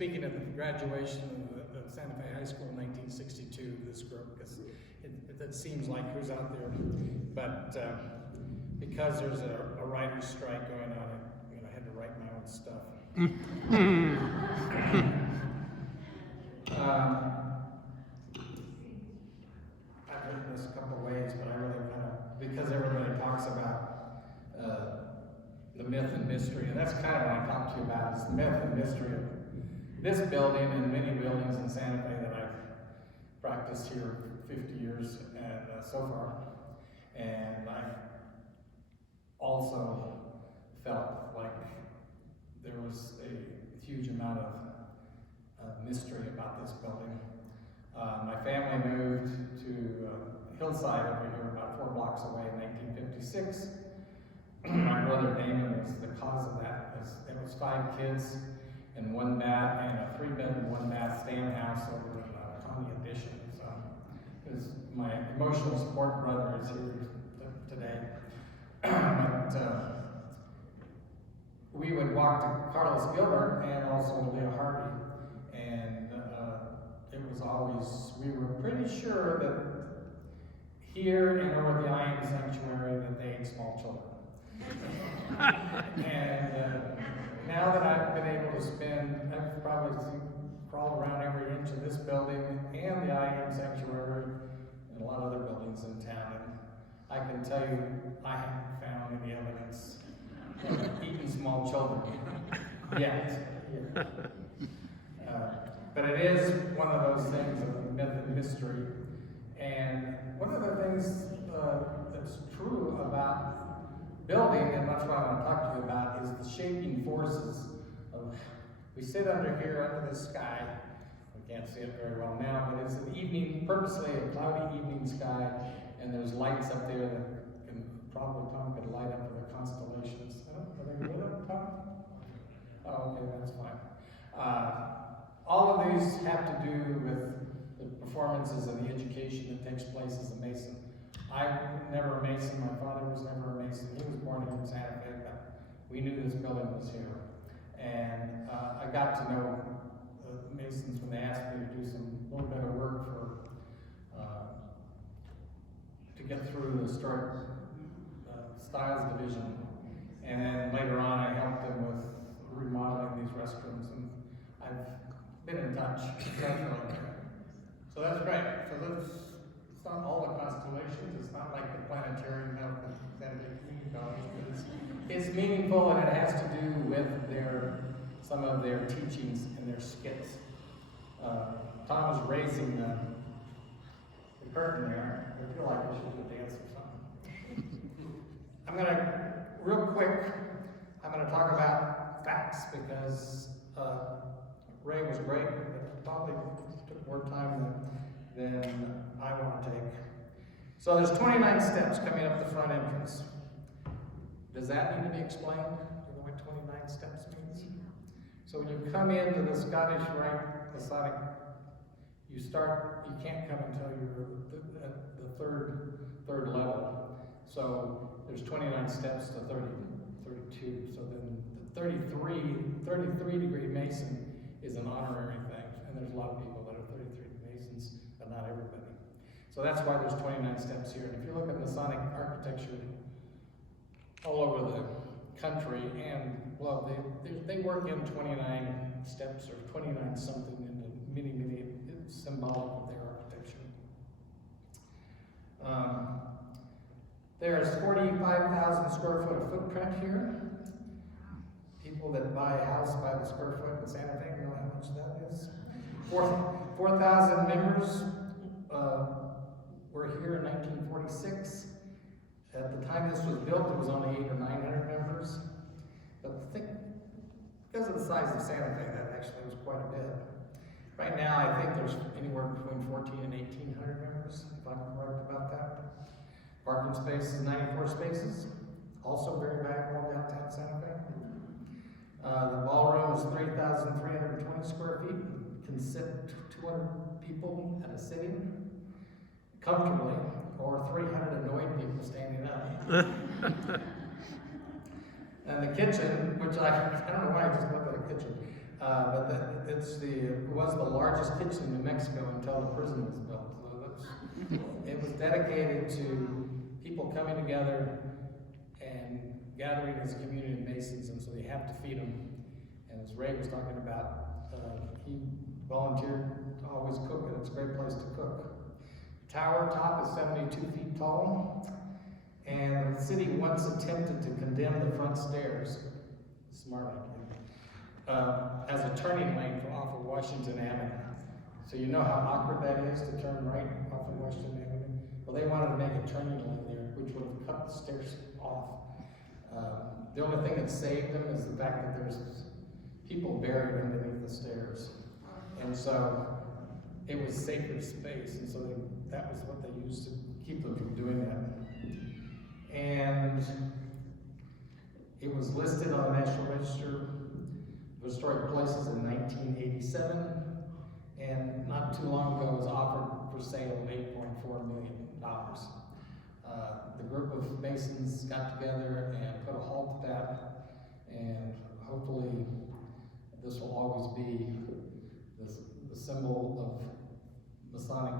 speaking at the graduation of Santa Fe High School in 1962, this group, because it seems like who's out there. But because there's a writer's strike going on, I had to write my own stuff. I've written this a couple of ways, but I really because everybody talks about the myth and mystery, and that's kind of what I talk to you about, is the myth and mystery of this building and many buildings in Santa Fe that I've practiced here for 50 years and so far. And I also felt like there was a huge amount of mystery about this building. My family moved to Hillside over here, about 4 blocks away, in 1956. My brother Damon was the cause of that. It was 5 kids and 1 bath, and a 3-bedroom, 1-bath stand house over in Connie Addition. So it was my emotional support brother is here today. But we would walk to Carlos Gilbert and also Leah Harvey, and it was always, we were pretty sure that here and over the I Am Sanctuary that they ate small children. And now that I've been able to I've probably crawled around every inch of this building and the I Am Sanctuary and a lot of other buildings in town, and I can tell you I haven't found any evidence of eating small children yet. But it is one of those things of myth and mystery. And one of the things that's true about building, and that's what I want to talk to you about, is the shaping forces of, we sit under here under the sky. We can't see it very well now, but it's an evening, purposely a cloudy evening sky, and there's lights up there that can probably Tom could light up for the constellations. Are they lit up, Tom? Oh, okay, that's fine. All of these have to do with the performances and the education that takes place as a Mason. I'm never a Mason. My father was never a Mason. He was born here in Santa Fe, but we knew this building was here. And I got to know the Masons when they asked me to do a little bit of work to get through the historic styles division. And then later on, I helped them with remodeling these restrooms, and I've been in touch. So that's great. So it's not all the constellations. It's not like the planetarium out in Santa Fe Community College, but it's meaningful, and it has to do with some of their teachings and their skits. Tom is raising the curtain there. I feel like we should dance or something. I'm gonna, real quick, I'm gonna talk about facts because Ray was great, but probably took more time than I want to take. So there's 29 steps coming up the front entrance. Does that need to be explained? Do you know what 29 steps means? So when you come into the Scottish Rite Masonic, you can't come until you're at the third level. So there's 29 steps to 32. So then the 33 degree Mason is an honorary thing, and there's a lot of people that are 33 Masons, but not everybody. So that's why there's 29 steps here. And if you look at Masonic architecture all over the country, and well, they work in 29 steps or 29 something into many, it's symbolic of their architecture. There's 45,000 square foot of footprint here. People that buy a house by the square foot in Santa Fe know how much that is. 4,000 members were here in 1946. At the time this was built, there was only 800 or 900 members. But because of the size of Santa Fe, that actually was quite a bit. Right now, I think there's anywhere between 14 and 1,800 members, if I'm correct about that. Parking spaces, 94 spaces. Also very valuable downtown Santa Fe. The ballroom is 3,320 square feet. It can sit 200 people at a sitting comfortably, or 300 annoyed people standing up. And the kitchen, which I don't know why I just looked at a kitchen. It was the largest kitchen in New Mexico until the prison was built. So it was dedicated to people coming together and gathering as community masons, and so they have to feed them. And as Ray was talking about, he volunteered to always cook, and it's a great place to cook. Tower top is 72 feet tall, and the city once attempted to condemn the front stairs, smart idea, as a turning lane off of Washington Avenue. So you know how awkward that is to turn right off of Washington Avenue? Well, they wanted to make a turning lane there, which would have cut the stairs off. The only thing that saved them is the fact that there's people buried underneath the stairs. And so it was sacred space, and so that was what they used to keep them from doing that. And it was listed on the National Register of Historic Places in 1987, and not too long ago was offered for sale of $8.4 million. The group of Masons got together and put a halt to that, and hopefully this will always be the symbol of Masonic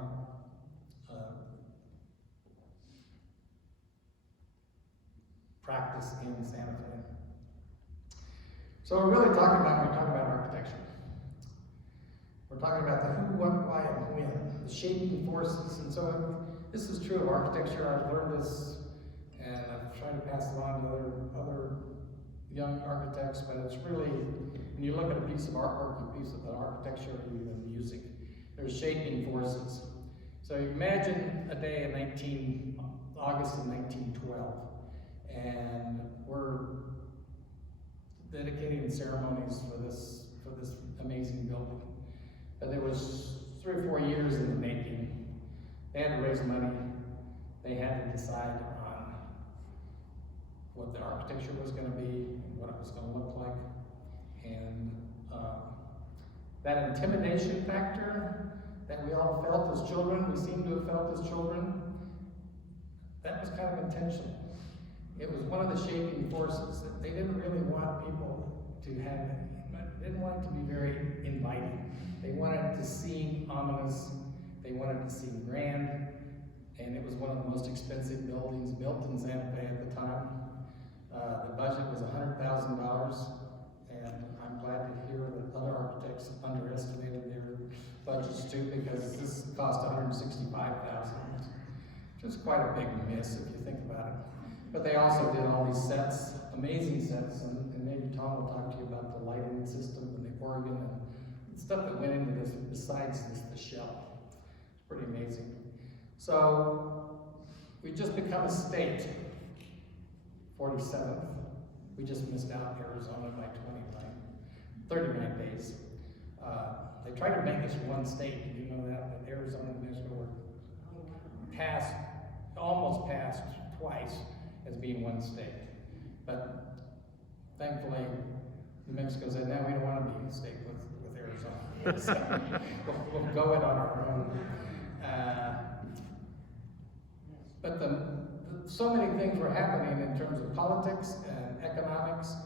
practice in Santa Fe. So we're really talking about architecture. We're talking about the who, what, why, and when, the shaping forces. And so this is true of architecture. I've learned this, and I've tried to pass it on to other young architects, but it's really, when you look at a piece of artwork, a piece of architecture, or even music, there's shaping forces. So you imagine a day in August of 1912, and we're dedicating ceremonies for this amazing building. But it was 3 or 4 years in the making. They had to raise money. They had to decide on what the architecture was going to be, and what it was going to look like. And that intimidation factor that we all felt as children, we seem to have felt as children, that was kind of intentional. It was one of the shaping forces that they didn't really want people to have, they didn't want it to be very inviting. They wanted it to seem ominous, they wanted it to seem grand, and it was one of the most expensive buildings built in Santa Fe at the time. The budget was $100,000, and I'm glad to hear that other architects underestimated their budgets too, because this cost $165,000, which is quite a big miss if you think about it. But they also did all these sets, amazing sets, and maybe Tom will talk to you about the lighting system and the organ and stuff that went into this besides the shell. It's pretty amazing. So we just become a state, 47th. We just missed out Arizona by 39 days. They tried to make us one state, did you know that? But Arizona and New Mexico were almost passed twice as being one state. But thankfully, New Mexico said, no, we don't want to be a state with Arizona. So we'll go it on our own. But so many things were happening in terms of politics and economics.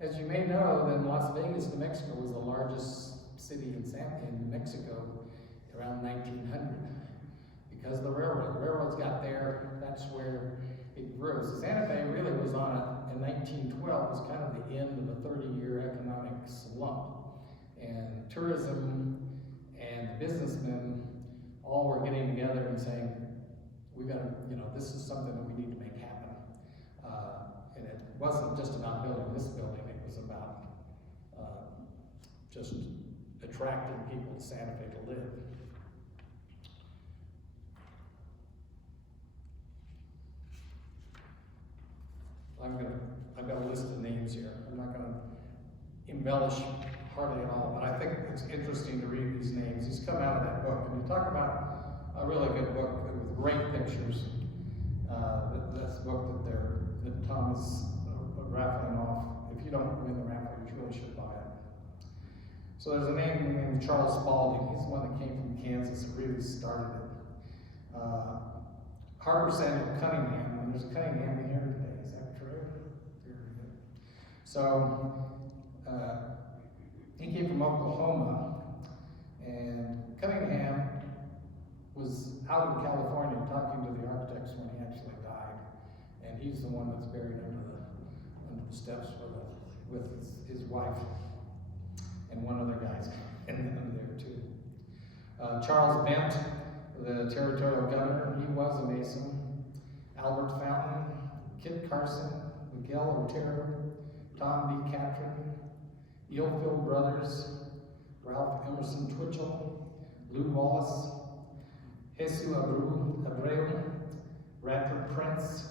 As you may know, then Las Vegas, New Mexico was the largest city in New Mexico around 1900. Because the railroads got there, that's where it grew. So Santa Fe really was in 1912, was kind of the end of a 30-year economic slump. And tourism and businessmen all were getting together and saying, we got to, this is something that we need to make happen. And it wasn't just about building this building, it was about just attracting people to Santa Fe to live. I've got a list of names here. I'm not going to embellish hardly at all, but I think it's interesting to read these names. These come out of that book, and you talk about a really good book with great pictures. That's the book that Tom is raffling off. If you don't win the raffle, you really should buy it. So there's a name named Charles Spalding. He's the one that came from Kansas and really started it. Harper Samuel Cunningham, and there's a Cunningham in here today. Is that true? Very good. So He came from Oklahoma, and Cunningham was out in California talking to the architects when he actually died, and he's the one that's buried under the steps with his wife and one other guy's under there too. Charles Bent, the territorial governor, he was a Mason. Albert Fountain, Kit Carson, Miguel Otero, Tom B. Catron, Eelfield Brothers, Ralph Emerson Twitchell, Lou Wallace, Jesus Abreu, Radford Prince,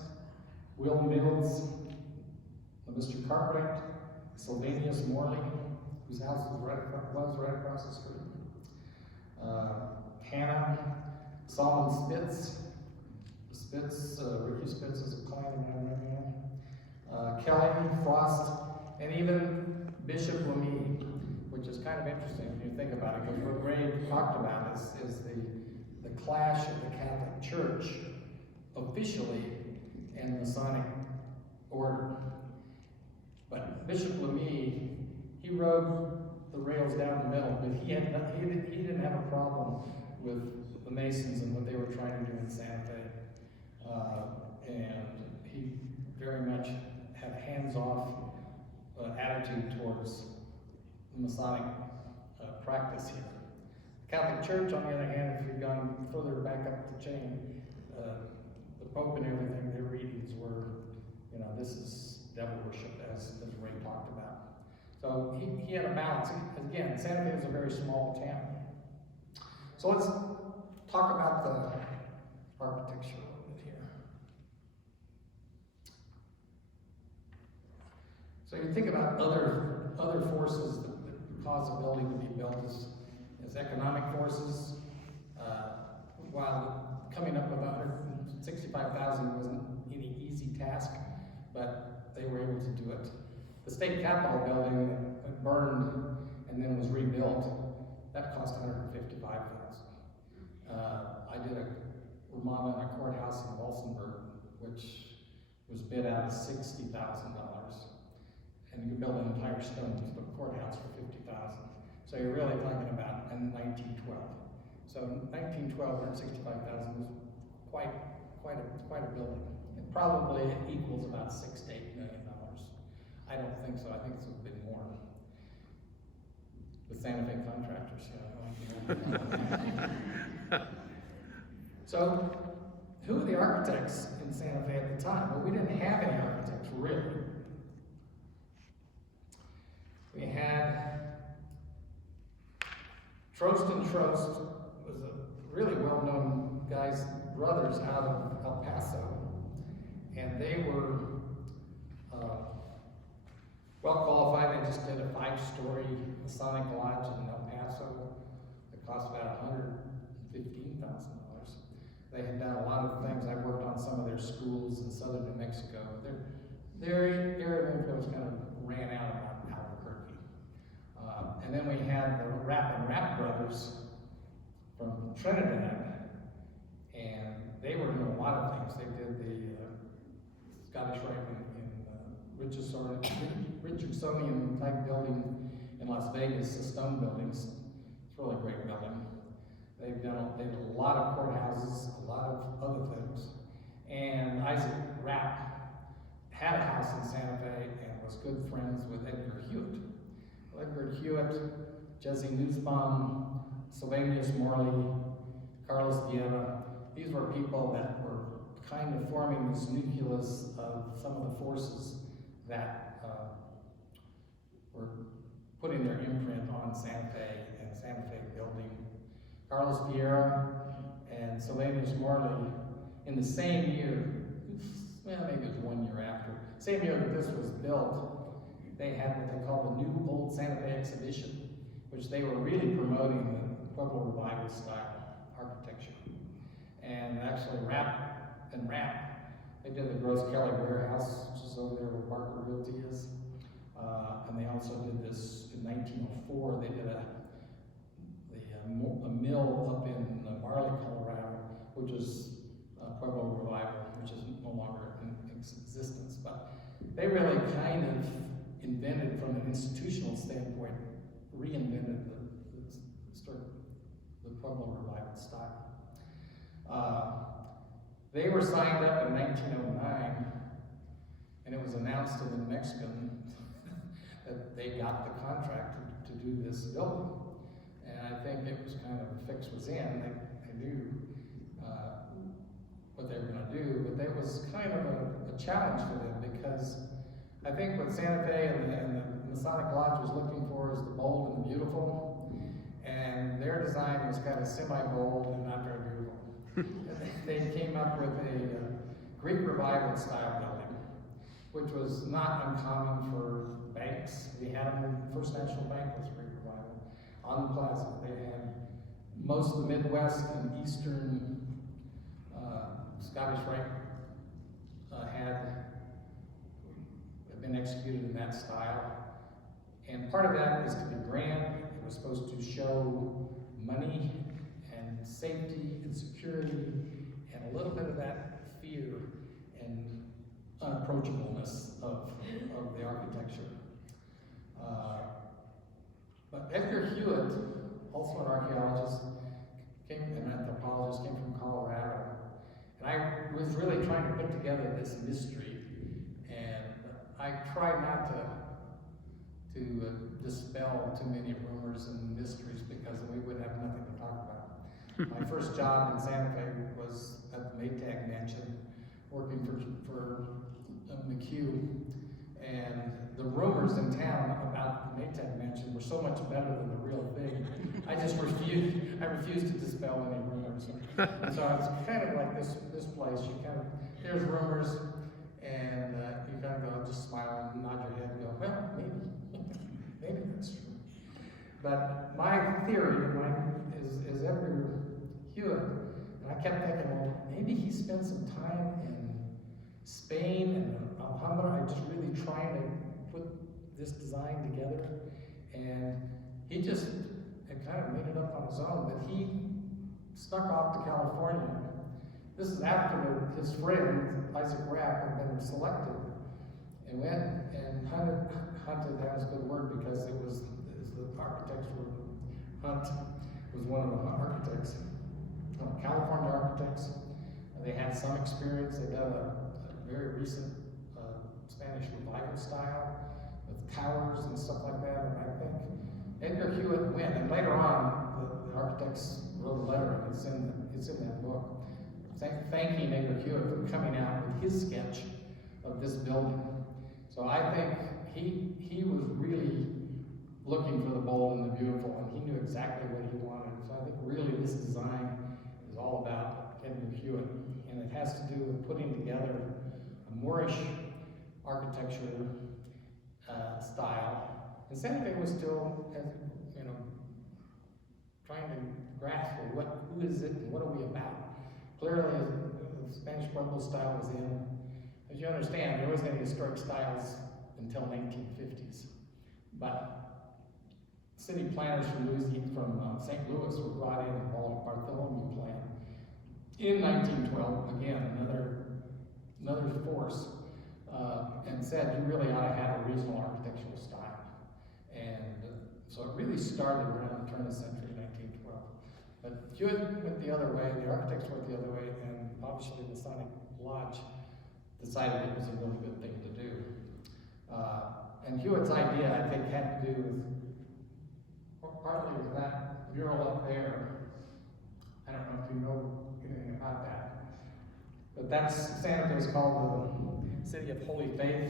Will Mills, Mr. Cartwright, Sylvanus Morley, whose house was right across the street, Hannah, Solomon Spitz, Ricky Spitz is a client of mine, Kelly, Frost, and even Bishop Lemie, which is kind of interesting when you think about it, because what Ray talked about is the clash of the Catholic Church officially and Masonic order. But Bishop Lemie, he rode the rails down the middle, but he didn't have a problem with the Masons and what they were trying to do in Santa Fe. And he very much had a hands-off attitude towards the Masonic practice here. The Catholic Church, on the other hand, if you've gone further back up the chain, the Pope and everything, their readings were, this is devil worship, as Ray talked about. So he had a balance. Again, Santa Fe is a very small town. So let's talk about the architecture a little bit here. So you think about other forces that cause a building to be built as economic forces. While coming up with 165,000 wasn't any easy task, but they were able to do it. The state capitol building that burned and then was rebuilt, that cost $155,000. I did a remodel in a courthouse in Walsenburg, which was bid out at $60,000. And you could build an entire stone courthouse for $50,000. So you're really talking about in 1912. So 1912, $165,000 was quite a building. It probably equals about $6 to $8 million. I don't think so. I think it's a bit more. The Santa Fe contractors, So, who were the architects in Santa Fe at the time? Well, we didn't have any architects, really. We had Trost and Trost was a really well-known guy's brothers out of El Paso, and they were well qualified. They just did a 5-story Masonic lodge in El Paso. It cost about $115,000. They had done a lot of things. I worked on some of their schools in southern New Mexico. Their area of influence kind of ran out about Albuquerque. And then we had the Rapp brothers from Trinidad, and they were doing a lot of things. They did the Scottish Rite Richardsonian type building in Las Vegas, the stone buildings. It's a really great building. They did a lot of courthouses, a lot of other things. And Isaac Rapp had a house in Santa Fe and was good friends with Edgar Hewitt. Edgar Hewitt, Jesse Nussbaum, Sylvanus Morley, Carlos Vieira. These were people that were kind of forming this nucleus of some of the forces that were putting their imprint on Santa Fe and Santa Fe building. Carlos Vieira and Sylvanus Morley, in the same year, well, maybe it was 1 year after, same year that this was built, they had what they call the New Old Santa Fe Exhibition, which they were really promoting the Pueblo Revival style architecture. And actually, Rapp, they did the Gross Kelly Warehouse, which is over there where Barker Realty is. And they also did this in 1904. They did a mill up in Marley, Colorado, which is Pueblo Revival, which is no longer in existence. But they really kind of invented, from an institutional standpoint, reinvented the Pueblo revival style. They were signed up in 1909, and it was announced in the Mexican that they got the contract to do this building. And I think it was kind of a fix was in. They knew what they were going to do, but that was kind of a challenge for them, because I think what Santa Fe and the Masonic Lodge was looking for is the bold and the beautiful, and their design was kind of semi-bold and not very beautiful. They came up with a Greek revival style building, which was not uncommon for banks. We had them in First National Bank was Greek revival on the plaza. They had most of the Midwest and Eastern Scottish Rite had been executed in that style. And part of that is to be grand. It was supposed to show money and safety and security and a little bit of that fear and unapproachableness of the architecture. But Edgar Hewitt, also an archaeologist, an anthropologist, came from Colorado. And I was really trying to put together this mystery. And I try not to dispel too many rumors and mysteries, because we would have nothing to talk about. My first job in Santa Fe was at the Maytag Mansion, working for McHugh. And the rumors in town about the Maytag Mansion were so much better than the real thing. I refused to dispel any rumors. And so it's kind of like this place. There's rumors, and you kind of go, just smile and nod your head and go, well, maybe that's true. But my theory is Edgar Hewitt, and I kept thinking, well, maybe he spent some time in Spain and Alhambra, just really trying to put this design together, and he just had kind of made it up on his own, but he snuck off to California. This is after his friend, Isaac Rapp, had been selected, and went and hunted, that was a good word, because the architects Hunt was one of the architects, California architects. They had some experience. They done a very recent Spanish revival style with towers and stuff like that. And I think Edgar Hewitt went, and later on, the architects wrote a letter, and it's in that book, thanking Edgar Hewitt for coming out with his sketch of this building. So I think he was really looking for the bold and the beautiful, and he knew exactly what he wanted. So I think really this design is all about Edgar Hewitt, and it has to do with putting together a Moorish architecture style. And Santa Fe was still, trying to grasp who is it and what are we about. Clearly, the Spanish Pueblo style was in. As you understand, there wasn't any historic styles until 1950s. But city planners from St. Louis were brought in and called Bartholomew Plan. In 1912, again, another force, and said you really ought to have a regional architectural style. And so it really started around the turn of the century, 1912. But Hewitt went the other way, the architects went the other way, and obviously the Masonic Lodge decided it was a really good thing to do. And Hewitt's idea, I think, had to do with, partly with that mural up there. I don't know if you know anything about that. But that's, Santa Fe is called the City of Holy Faith.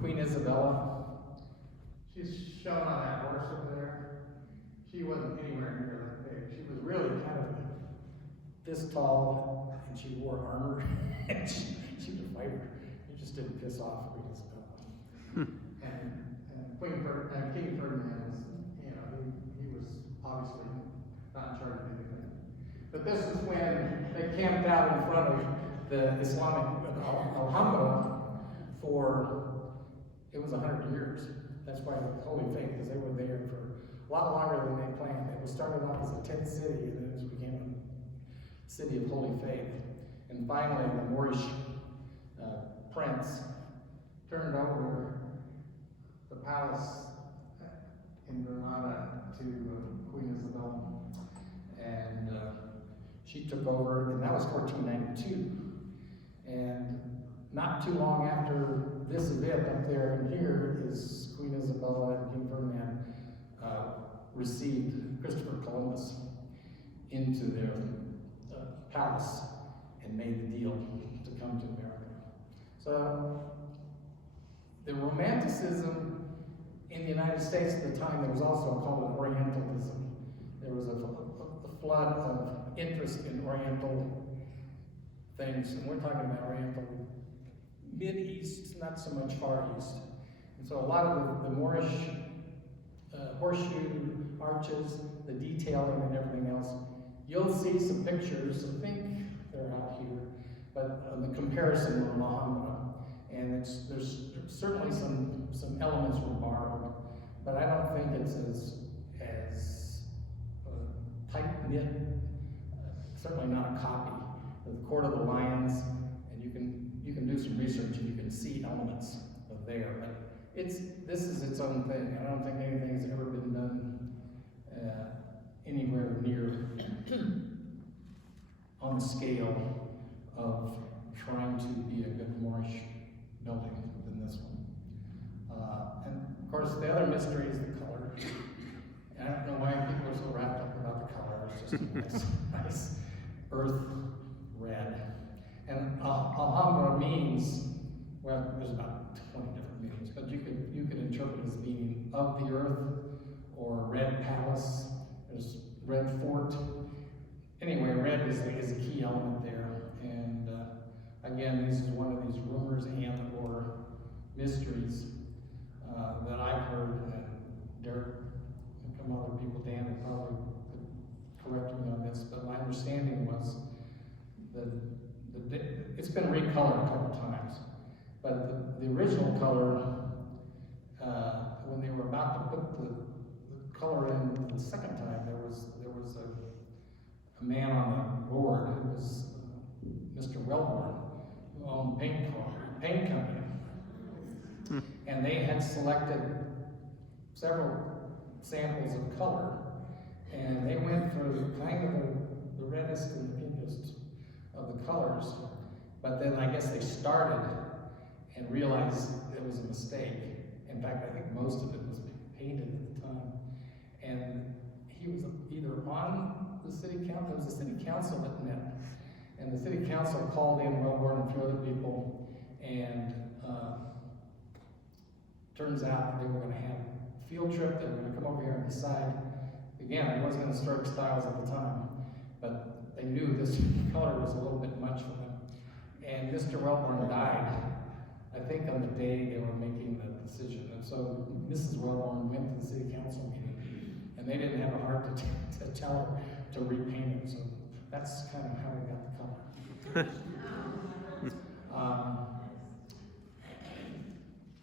Queen Isabella, she's shown on that horse over there. She wasn't anywhere near that big. She was really kind of this tall, and she wore armor. And she was a fighter. You just didn't piss off Queen Isabella. And King Ferdinand was, he was obviously not in charge of anything. But this is when they camped out in front of the Islamic Alhambra for, it was 100 years. That's why Holy Faith, because they were there for a lot longer than they planned. It was started off as a tent city, and then it became a city of Holy Faith. And finally, the Moorish prince turned over the palace in Granada to Queen Isabella. And she took over, and that was 1492. And not too long after this event up there and here is Queen Isabella and King Ferdinand received Christopher Columbus into their palace and made the deal to come to America. So the Romanticism in the United States at the time, there was also called Orientalism. There was a flood of interest in Oriental things, and we're talking about Oriental Mid-East, not so much Far East. And so a lot of the Moorish horseshoe arches, the detailing and everything else, you'll see some pictures, I think they're out here, but the comparison with Muhammad, and there's certainly some elements were borrowed, but I don't think it's as tight-knit, certainly not a copy. The Court of the Lions, and you can do some research and you can see elements of there, but this is its own thing. I don't think anything's ever been done anywhere near on the scale of trying to be a good Moorish building than this one. And of course, the other mystery is the color. And I don't know why people are so wrapped up about the color. It's just a nice earth red. And Alhambra means, well, there's about 20 different meanings, but you could interpret it as meaning of the earth, or red palace. There's red fort. Anyway, red is a key element there. And again, this is one of these rumors and or mysteries that I've heard, and Derek and some other people, Dan, and probably could correct me on this, but my understanding was that it's been recolored a couple times, but the original color, when they were about to put the color in the second time, there was a man on the board who was Mr. Wellborn, who owned a paint company. And they had selected several samples of color, and they went through kind of the reddest and the pinkest of the colors, but then I guess they started and realized it was a mistake. In fact, I think most of it was painted at the time. And he was either on the city council, it was the city council that met, and the city council called in Wellborn and a few other people, and turns out they were going to have a field trip, they were going to come over here and decide. Again, it wasn't historic styles at the time, but they knew this color was a little bit much for them. And Mr. Wellborn died, I think, on the day they were making the decision. And so Mrs. Wellborn went to the city council meeting, and they didn't have a heart to tell her to repaint it. So that's kind of how we got the color.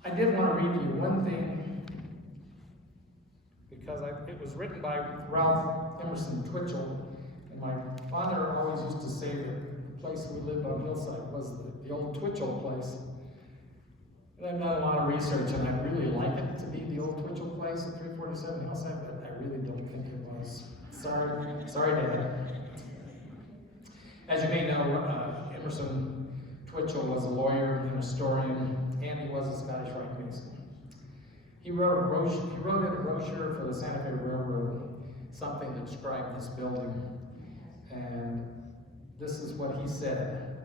I did want to read you one thing, because it was written by Ralph Emerson Twitchell, and my father always used to say that the place we lived on Hillside was the old Twitchell place. And I've done a lot of research, and I really like it to be the old Twitchell place at 347 Hillside, but I really don't think it was. Sorry, Dad. As you may know, Emerson Twitchell was a lawyer and historian, and he was a Scottish Rite Mason. He wrote a brochure for the Santa Fe Railroad, something that described this building, and this is what he said: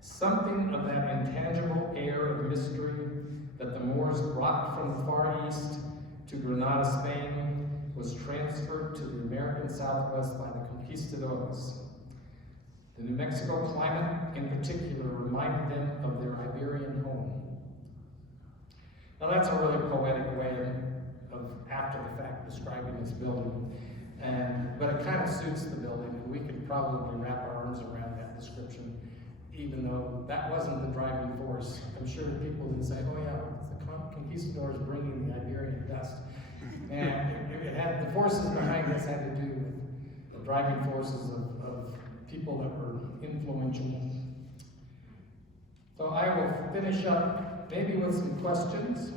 "Something of that intangible air of mystery that the Moors brought from the Far East to Granada, Spain, was transferred to the American Southwest by the conquistadors. The New Mexico climate, in particular, reminded them of their Iberian home." Now that's a really poetic way of after the fact describing this building, but it kind of suits the building, and we could probably wrap our arms around that description, even though that wasn't the driving force. I'm sure people didn't say, "Oh yeah, it's the conquistadors bringing the Iberian dust." And the forces behind this had to do with the driving forces of people that were influential. So I will finish up maybe with some questions.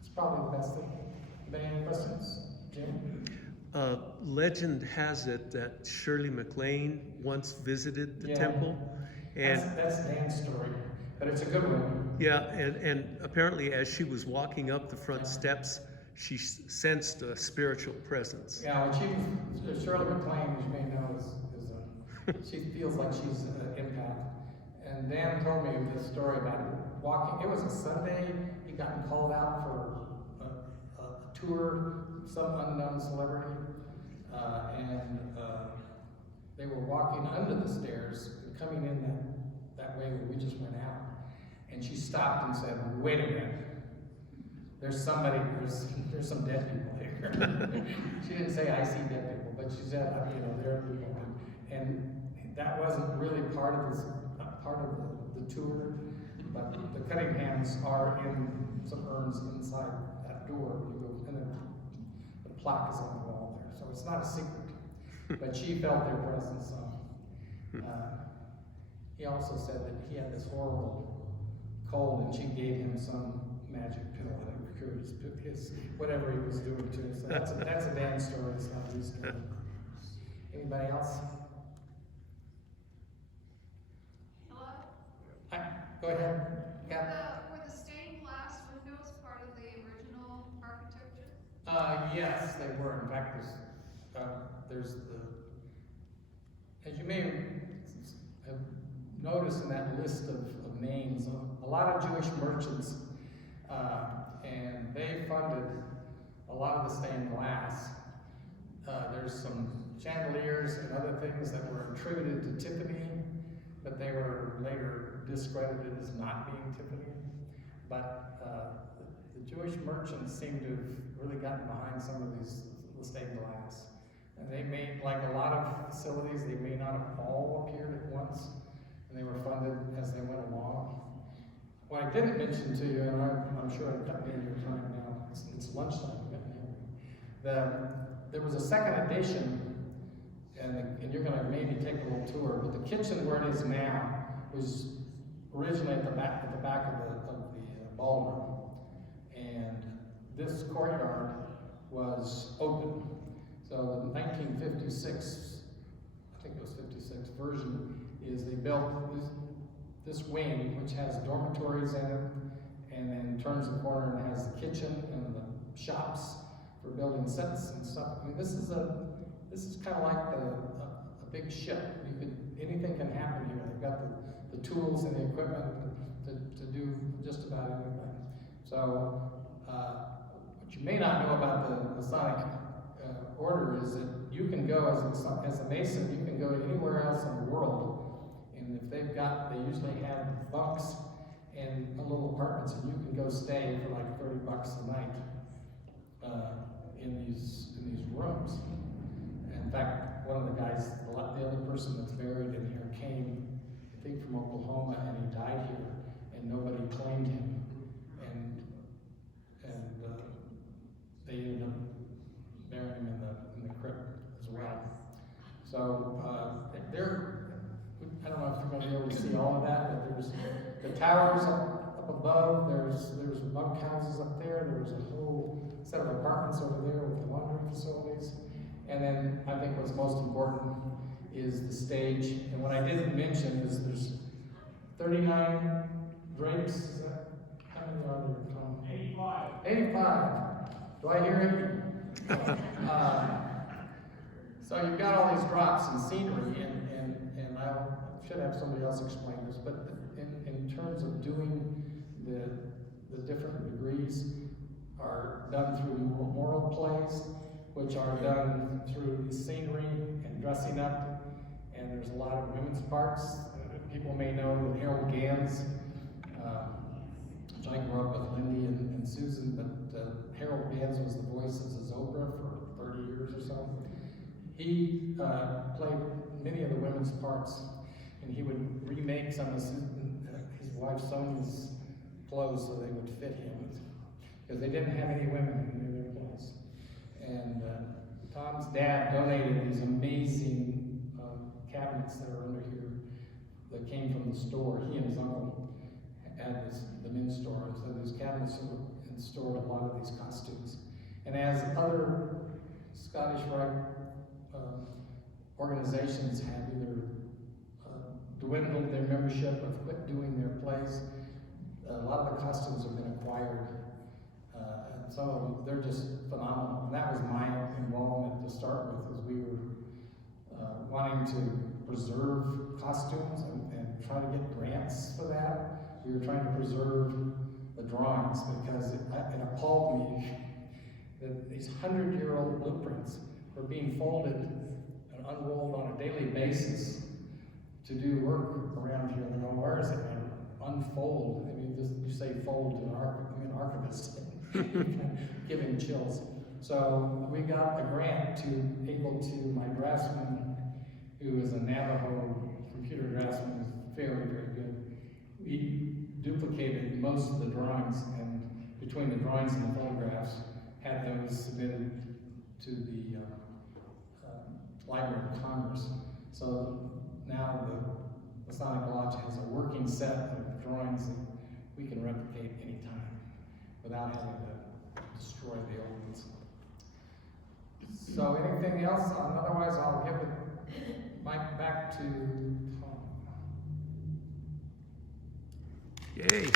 It's probably the best thing. Any questions? Jim? Legend has it that Shirley MacLaine once visited the Yeah. temple. And That's Dan's story, but it's a good one. yeah, and apparently as she was walking up the front Yeah. steps, she sensed a spiritual presence. Yeah, well, Shirley MacLaine, as you may know, she feels like she's an empath. And Dan told me this story about walking. It was a Sunday. He'd gotten called out for a tour, some unknown celebrity, and they were walking under the stairs, coming in that way where we just went out. And she stopped and said, "Wait a minute. There's some dead people here." She didn't say, "I see dead people," but she said, there are people. And that wasn't really part of the tour, but the Cunninghams are in some urns inside that door. You go, and then the plaque is on the wall there, so it's not a secret. But she felt their presence. He also said that he had this horrible cold, and she gave him some magic pill that cured his whatever he was doing too. So that's a Dan story. It's not his story. Anybody else? Hello? Hi, go ahead. Yeah. Were the stained glass windows part of the original architecture? Yes, they were. In fact, there's as you may have noticed in that list of names, a lot of Jewish merchants, and they funded a lot of the stained glass. There's some chandeliers and other things that were attributed to Tiffany, but they were later discredited as not being Tiffany. But the Jewish merchants seem to have really gotten behind some of the stained glass. And they made, like a lot of facilities, they may not have all appeared at once, and they were funded as they went along. What I didn't mention to you, and I'm sure I'm cutting into your time now, it's lunchtime. There was a second edition, and you're going to maybe take a little tour, but the kitchen where it is now was originally at the back of the ballroom. And this courtyard was open. So the 1956, I think it was 56 version, is they built this wing, which has dormitories in it, and then turns the corner and has the kitchen and the shops for building sets and stuff. I mean, this is kind of like a big ship. Anything can happen here. They've got the tools and the equipment to do just about anything. So what you may not know about the Masonic order is that you can go as a Mason, you can go anywhere else in the world, and if they usually have bunks and little apartments, and you can go stay for like $30 a night in these rooms. In fact, one of the guys, the other person that's buried in here came, I think from Oklahoma, and he died here, and nobody claimed him, and they ended up burying him in the crypt as well. So I don't know if you're going to be able to see all of that, but there's the towers up above. There's bunk houses up there. There's a whole set of apartments over there with the laundry facilities. And then I think what's most important is the stage. And what I didn't mention is there's 39 drapes. Is that, how many are there, Tom? 85. 85. Do I hear it? So you've got all these drops and scenery, and I should have somebody else explain this, but in terms of doing the different degrees are done through moral plays, which are done through the scenery and dressing up, and there's a lot of women's parts. People may know that Harold Gans, which I grew up with Lindy and Susan, but Harold Gans was the voice of Zopra for 30 years or so. He played many of the women's parts, and he would remake some of his wife Sonia's clothes so they would fit him, because they didn't have any women in their clothes. And Tom's dad donated these amazing cabinets that are under here that came from the store. He and his uncle had the men's store, and so these cabinets stored a lot of these costumes. And as other Scottish Rite organizations have either dwindled their membership or quit doing their plays, a lot of the costumes have been acquired. And so they're just phenomenal. And that was my involvement to start with, as we were wanting to preserve costumes and try to get grants for that. We were trying to preserve the drawings because it appalled me that these 100-year-old blueprints were being folded and unrolled on a daily basis to do work around here. And I go, where is it? And unfold. I mean, you say fold to an archivist, giving chills. So we got a grant to able to, my draftsman, who is a Navajo computer draftsman, is very, very good. We duplicated most of the drawings, and between the drawings and the photographs, had those submitted to the Library of Congress. So now the Masonic Lodge has a working set of drawings that we can replicate anytime without having to destroy the old ones. So anything else? Otherwise, I'll give the mic back to Tom. Yay.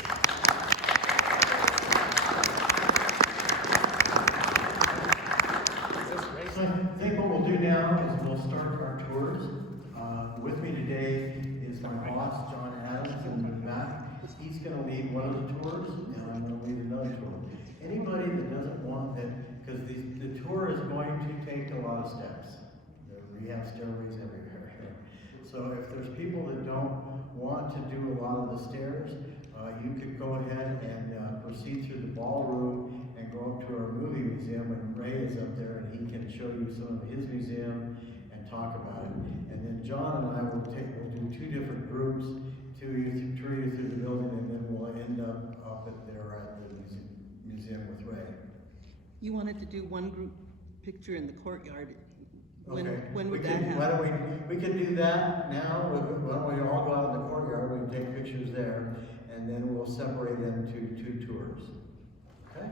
So I think what we'll do now is we'll start our tours. With me today is my boss, John Adams, in the back. He's going to lead one of the tours, and I'm going to lead another tour. Anybody that doesn't want that, because the tour is going to take a lot of steps. We have stairways everywhere. So if there's people that don't want to do a lot of the stairs, you could go ahead and proceed through the ballroom and go up to our movie museum, and Ray is up there and he can show you some of his museum and talk about it. And then John and I will do two different groups to tour you through the building, and then we'll end up at the museum with Ray. You wanted to do one group picture in the courtyard. When would We that can- happen? Why don't we can do that now. Why don't we all go out in the courtyard, we can take pictures there, and then we'll separate them to two tours. Okay?